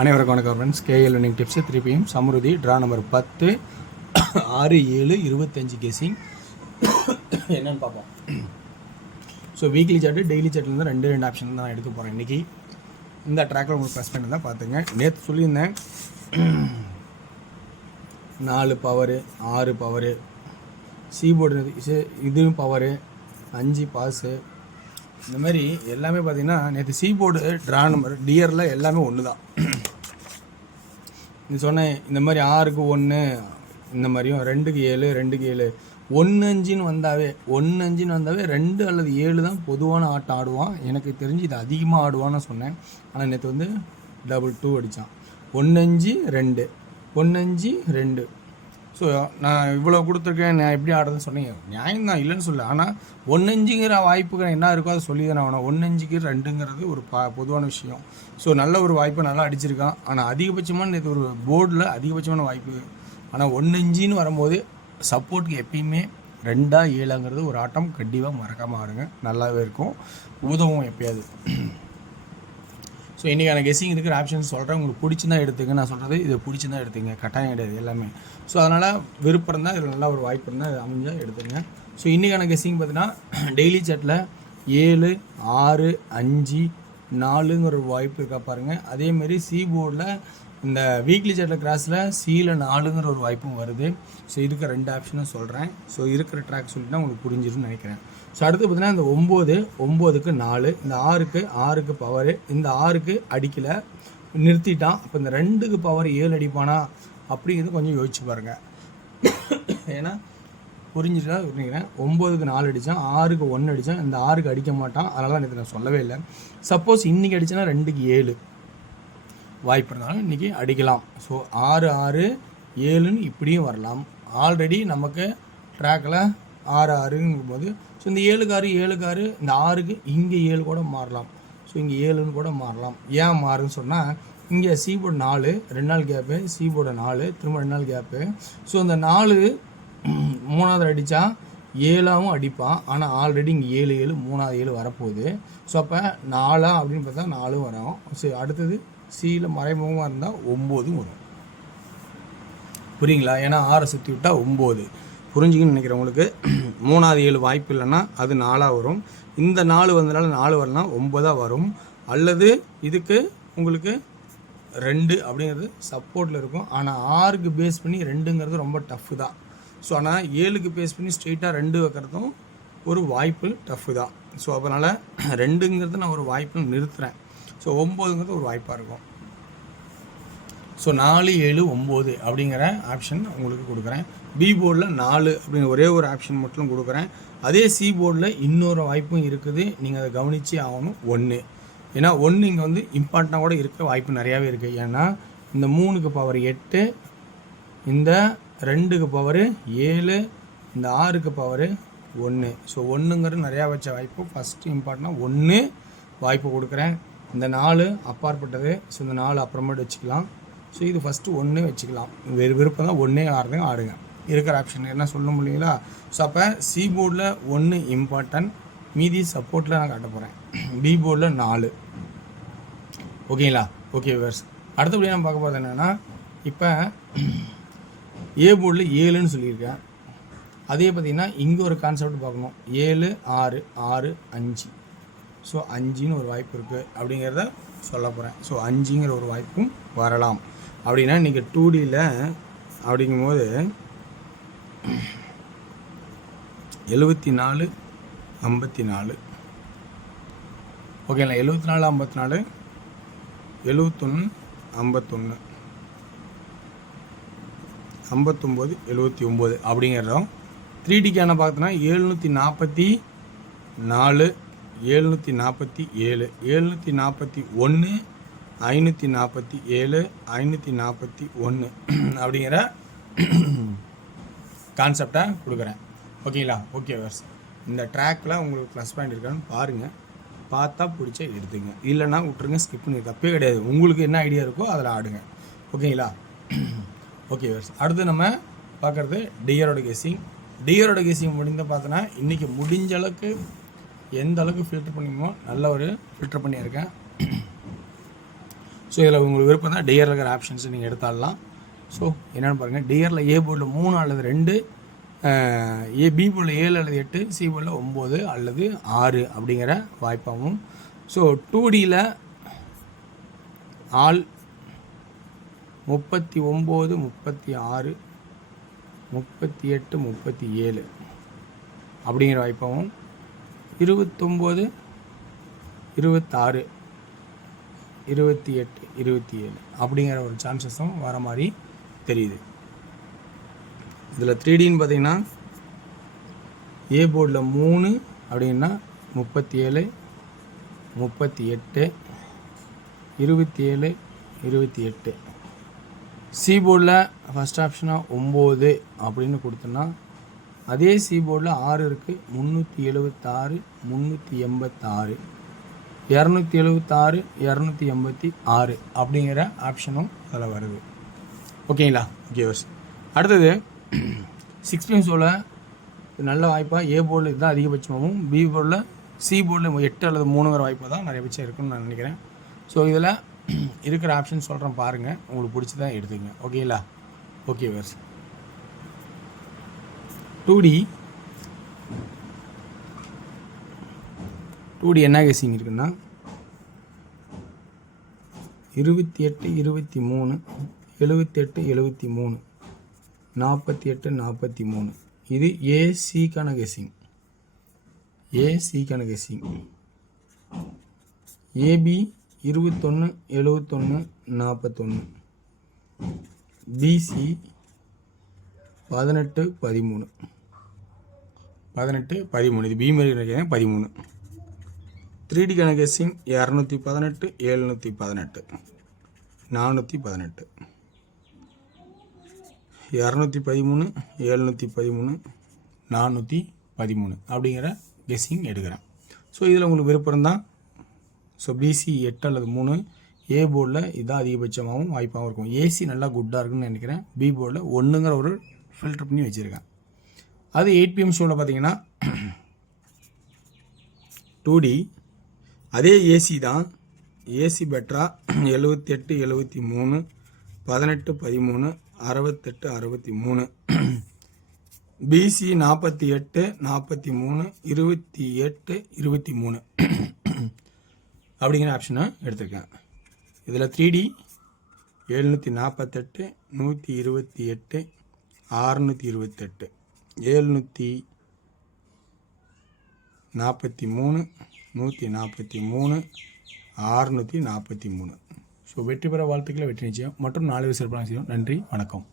அனைவருக்கும் வணக்கம் friends. KL winning tips 3 PM Samruddhi draw number 10 6 7 25 guessing என்னன்னு பார்ப்போம். ஸோ வீக்லி சார்ட்டு டெய்லி சார்ட்லேருந்து ரெண்டு ஆப்ஷன் தான் எடுக்க போகிறேன் இன்றைக்கி. இந்த ட்ராக்கில் உங்களுக்கு ப்ளஸ் பண்ணி தான் பார்த்துங்க. நேற்று சொல்லியிருந்தேன் 4 பவரு 6 பவரு சீபோர்டு இதுவும் பவரு 5 பாஸு இந்த மாதிரி எல்லாமே பார்த்தீங்கன்னா நேற்று சீபோர்டு ட்ரா நம்பர் டியரில் எல்லாமே ஒன்று தான். நீ சொன்னேன் இந்த மாதிரி 6க்கு 1 இந்த மாதிரியும் 2க்கு 7 2க்கு 7 1-5ன்னு வந்தாவே 2 அல்லது 7 தான் பொதுவான ஆட்டம் ஆடுவான். எனக்கு தெரிஞ்சு இது அதிகமாக ஆடுவான்னு சொன்னேன். ஆனால் நேற்று வந்து 2 அடித்தான். 1-5 2 1-5 2. ஸோ நான் இவ்வளோ கொடுத்துருக்கேன், நான் எப்படி ஆடுறதுன்னு சொன்னீங்க, நியாயம்தான் இல்லைன்னு சொல்ல. ஆனால் 1-5ங்கிற வாய்ப்புகள் என்ன இருக்கோ அதை சொல்லி தானே ஆகணும். 1-5க்கு 2ங்கிறது ஒரு பொதுவான விஷயம். ஸோ நல்ல ஒரு வாய்ப்பை நல்லா அடிச்சிருக்கான். ஆனால் அதிகபட்சமான நேற்று ஒரு போர்டில் அதிகபட்சமான வாய்ப்பு. ஆனால் 1-5ன்னு வரும்போது சப்போர்ட்டுக்கு எப்பயுமே 2-7ங்கிறது ஒரு ஆட்டம் கண்டிப்பாக மறக்காமல் ஆடுங்க, நல்லாவே இருக்கும், உதவும் எப்பயாவது. ஸோ இன்றைக்கான கெஸ்ஸிங் இருக்கிற ஆப்ஷன்ஸ் சொல்கிறேன். உங்களுக்கு பிடிச்சிருந்தா எடுத்துங்க. நான் சொல்கிறது இது பிடிச்சிருந்தா எடுத்துங்க, கட்டாயம் கிடையாது எல்லாமே. ஸோ அதனால் விருப்பம் இருந்தால் இதில் நல்லா ஒரு வாய்ப்பு இருந்தால் இது அமைஞ்சால் எடுத்துங்க. ஸோ இன்றைக்கான கெஸ்ஸிங் பார்த்தீங்கன்னா டெய்லி சாட்டில் 7 6 5 4ங்கிற ஒரு வாய்ப்பு இருக்கா பாருங்கள். அதேமாரி சி போர்டில் இந்த வீக்லி சாட்டில் கிராஸில் சியில் 4ங்கிற ஒரு வாய்ப்பும் வருது. ஸோ இதுக்கு 2 ஆப்ஷனும் சொல்கிறேன். ஸோ இருக்கிற ட்ராக் சொல்லிட்டு உங்களுக்கு புரிஞ்சிருன்னு நினைக்கிறேன். ஸோ அடுத்து பார்த்தீங்கன்னா இந்த 9க்கு 4 இந்த 6க்கு பவரு இந்த 6க்கு அடிக்கலை நிறுத்திட்டான். அப்போ இந்த 2க்கு பவர் 7 அடிப்பானா அப்படிங்கிறது கொஞ்சம் யோசிச்சு பாருங்கள். ஏன்னா புரிஞ்சுட்டா நினைக்கிறேன். 9க்கு 4 அடித்தான், 6க்கு 1 அடித்தான், இந்த 6க்கு அடிக்க மாட்டான். அதனால தான் நேற்று நான் சொல்லவே இல்லை. சப்போஸ் இன்றைக்கி அடித்தேன்னா 2க்கு 7 வாய்ப்பு இருந்தாலும் இன்றைக்கி அடிக்கலாம். ஸோ 6 6 7ன்னு இப்படியும் வரலாம். ஆல்ரெடி நமக்கு ட்ராக்கில் 6 6ங்கும் போது ஸோ இந்த 7க்கு 6 7க்கு 6 இந்த 6க்கு இங்கே 7 கூட மாறலாம். ஸோ இங்கே 7ன்னு கூட மாறலாம். ஏன் மாறுன்னு சொன்னால் இங்கே சீபோர்டு 4 2 நாள் கேப்பு, சீபோர்டு 4 திரும்ப 2 நாள் கேப்பு. ஸோ இந்த 4 3வது அடித்தா 7ஆகவும் அடிப்பான். ஆனால் ஆல்ரெடி இங்கே 7 7 3வது 7 வரப்போகுது. ஸோ அப்போ 4 அப்படின்னு பார்த்தா 4 வரும். ஸோ அடுத்தது சியில் மறைமுகமாக இருந்தால் 9 வரும். புரியுங்களா? ஏன்னா 6 சுற்றி விட்டால் 9 புரிஞ்சுக்கின்னு நினைக்கிறவங்களுக்கு 3வது 7 வாய்ப்பு இல்லைன்னா அது 4 வரும். இந்த 4 வந்தனால 4 வரலாம் 9 வரும். அல்லது இதுக்கு உங்களுக்கு 2 அப்படிங்கிறது சப்போர்ட்டில் இருக்கும். ஆனால் 6க்கு பேஸ் பண்ணி 2ங்கிறது ரொம்ப டஃப்பு தான். ஸோ ஆனால் 7க்கு பேஸ் பண்ணி ஸ்ட்ரெயிட்டாக 2 வைக்கிறதும் ஒரு வாய்ப்பு டஃப்பு தான். ஸோ அதனால் 2ங்கிறது நான் ஒரு வாய்ப்பு நிறுத்துகிறேன். ஸோ 9ங்கிறது ஒரு வாய்ப்பாக இருக்கும். ஸோ 4 7 9 அப்படிங்கிற ஆப்ஷன் உங்களுக்கு கொடுக்குறேன். பி போர்டில் 4 அப்படிங்கிற ஒரே ஒரு ஆப்ஷன் மட்டும் கொடுக்குறேன். அதே சி போர்டில் இன்னொரு வாய்ப்பும் இருக்குது. நீங்கள் அதை கவனிச்சே ஆகணும். 1 ஏன்னா 1 இங்கே வந்து இம்பார்ட்டண்ட்டாக கூட இருக்க வாய்ப்பு நிறையாவே இருக்குது. ஏன்னா இந்த 3க்கு பவர் 8 இந்த 2க்கு பவர் 7 இந்த 6க்கு பவர் 1. ஸோ 1ங்கிறது நிறையா வச்ச வாய்ப்பு. ஃபஸ்ட்டு இம்பார்ட்டண்ட்டாக 1 வாய்ப்பு கொடுக்குறேன். இந்த 4 அப்பாற்பட்டது. ஸோ இந்த 4 அப்புறமேட்டு வச்சுக்கலாம். ஸோ இது ஃபஸ்ட்டு 1 வச்சுக்கலாம். விருப்பம் தான் 1 ஆடுங்க இருக்கிற ஆப்ஷன் என்ன சொல்ல முடியுங்களா? ஸோ அப்போ சி போர்டில் 1 இம்பார்ட்டன்ட், மீதி சப்போர்ட்டில் நான் காட்ட போகிறேன். பி போர்டில் 4. ஓகேங்களா? Okay viewers. அடுத்தபடி நான் பார்க்க போகிறது என்னென்னா இப்போ ஏ போர்டில் 7ன்னு சொல்லியிருக்கேன். அதே பார்த்திங்கன்னா இங்கே ஒரு கான்செப்ட் பார்க்கணும். 7 6 6 5. ஸோ 5ன்னு ஒரு வாய்ப்பு இருக்குது அப்படிங்கிறத சொல்ல போகிறேன். ஸோ 5ங்கிற ஒரு வாய்ப்பும் வரலாம். அப்படின்னா இன்றைக்கி 2Dயில் அப்படிங்கும்போது 74 54 ஓகேங்களா? 74 54 71 51 59 79 அப்படிங்கிறதும் 3Dக்கான பார்த்தோன்னா 744 747 741 547 541 அப்படிங்கிற கான்செப்டாக கொடுக்குறேன். ஓகேங்களா? Okay viewers. இந்த ட்ராக்கில் உங்களுக்கு ப்ளஸ் பாயிண்ட் இருக்கான்னு பாருங்கள். பார்த்தா பிடிச்ச எடுத்துங்க, இல்லைன்னா விட்டுருங்க, ஸ்கிப் பண்ணி தப்பே கிடையாது. உங்களுக்கு என்ன ஐடியா இருக்கோ அதில் ஆடுங்க. ஓகேங்களா? Okay viewers. அடுத்து நம்ம பார்க்குறது டியரோட கெஸ்ஸிங் முடிந்த பார்த்தோன்னா இன்றைக்கி முடிஞ்ச அளவுக்கு எந்த அளவுக்கு ஃபில்டர் பண்ணிமோ நல்ல ஒரு ஃபில்டர் பண்ணியிருக்கேன். ஸோ இதில் உங்களுக்கு விருப்பம் தான் டியரில் இருக்கிற ஆப்ஷன்ஸ் நீங்கள் எடுத்தாடலாம். ஸோ என்னென்னு பாருங்கள், டியரில் ஏ போர்டில் 3 அல்லது 2, பி போர்டில் 7 அல்லது 8, சி போர்டில் 9 அல்லது 6 அப்படிங்கிற வாய்ப்பாகவும். ஸோ 2Dயில் ஆல் 39, 36, 38, 37 அப்படிங்கிற வாய்ப்பாகவும், 29, 26, 28, 27 அப்படிங்கிற ஒரு சான்சஸும் வர மாதிரி தெரியுது. இதில் 3Dன்னு பார்த்தீங்கன்னா ஏ போர்டில் 3 அப்படின்னா 37, 38, 27, 28. சி போர்டில் ஃபஸ்ட் ஆப்ஷனாக 9 அப்படின்னு கொடுத்தோன்னா, அதே சி போர்டில் 6 இருக்குது, 376, 386, 276, 286 அப்படிங்கிற ஆப்ஷனும் அதில் வருது. ஓகேங்களா? Okay viewers. அடுத்தது 6 பின்ஸோட நல்ல வாய்ப்பாக ஏ போர்டில் இதுதான் அதிகபட்சமாகவும், பி போர்டில் சி போர்டில் 8 அல்லது 3ங்கிற வாய்ப்பாக தான் நிறைய பட்சம் இருக்குன்னு நான் நினைக்கிறேன். ஸோ இதில் இருக்கிற ஆப்ஷன் சொல்கிறேன் பாருங்கள், உங்களுக்கு பிடிச்சதான் எடுத்துக்கங்க. ஓகேங்களா? Okay verse. 2D என்ன கேசிங் இருக்குன்னா 28, 23, 78, 73, 48, 43. இது ஏசிக்கான கெஸிங். ஏசிக்கான கெஸிங். ஏபி 21, 71, 41. பிசி 18, 13. 18, 13. இது பி மாதிரி இருக்கிறது 13. 3Dக்கான கெஸிங் 218, 718, 418, 213, 713, 413 அப்படிங்கிற கெஸிங் எடுக்கிறேன். ஸோ இதில் உங்களுக்கு விருப்பம் தான். ஸோ பிசி 8 அல்லது 3, ஏ போர்டில் இதுதான் அதிகபட்சமாகவும் வாய்ப்பாகவும் இருக்கும். ஏசி நல்லா குட்டாக இருக்குன்னு நினைக்கிறேன். பி போர்டில் 1ங்கிற ஒரு ஃபில்டர் பண்ணி வச்சுருக்கேன். அது 8 PM ஷோவில் பார்த்தீங்கன்னா 2D அதே ஏசி தான். AC Petra 78, 73, 18, 13, 68, 63. பிசி 48, 43, 28, 23 அப்படிங்கிற ஆப்ஷனை எடுத்திருக்கேன். இதில் 3D 748, 128, 628, 743, 143, 643. ஸோ வெற்றி பெற வாழ்த்துக்களை வெற்றி நிச்சயம் மற்றும் 4 சிறப்பான செய்யும். நன்றி, வணக்கம்.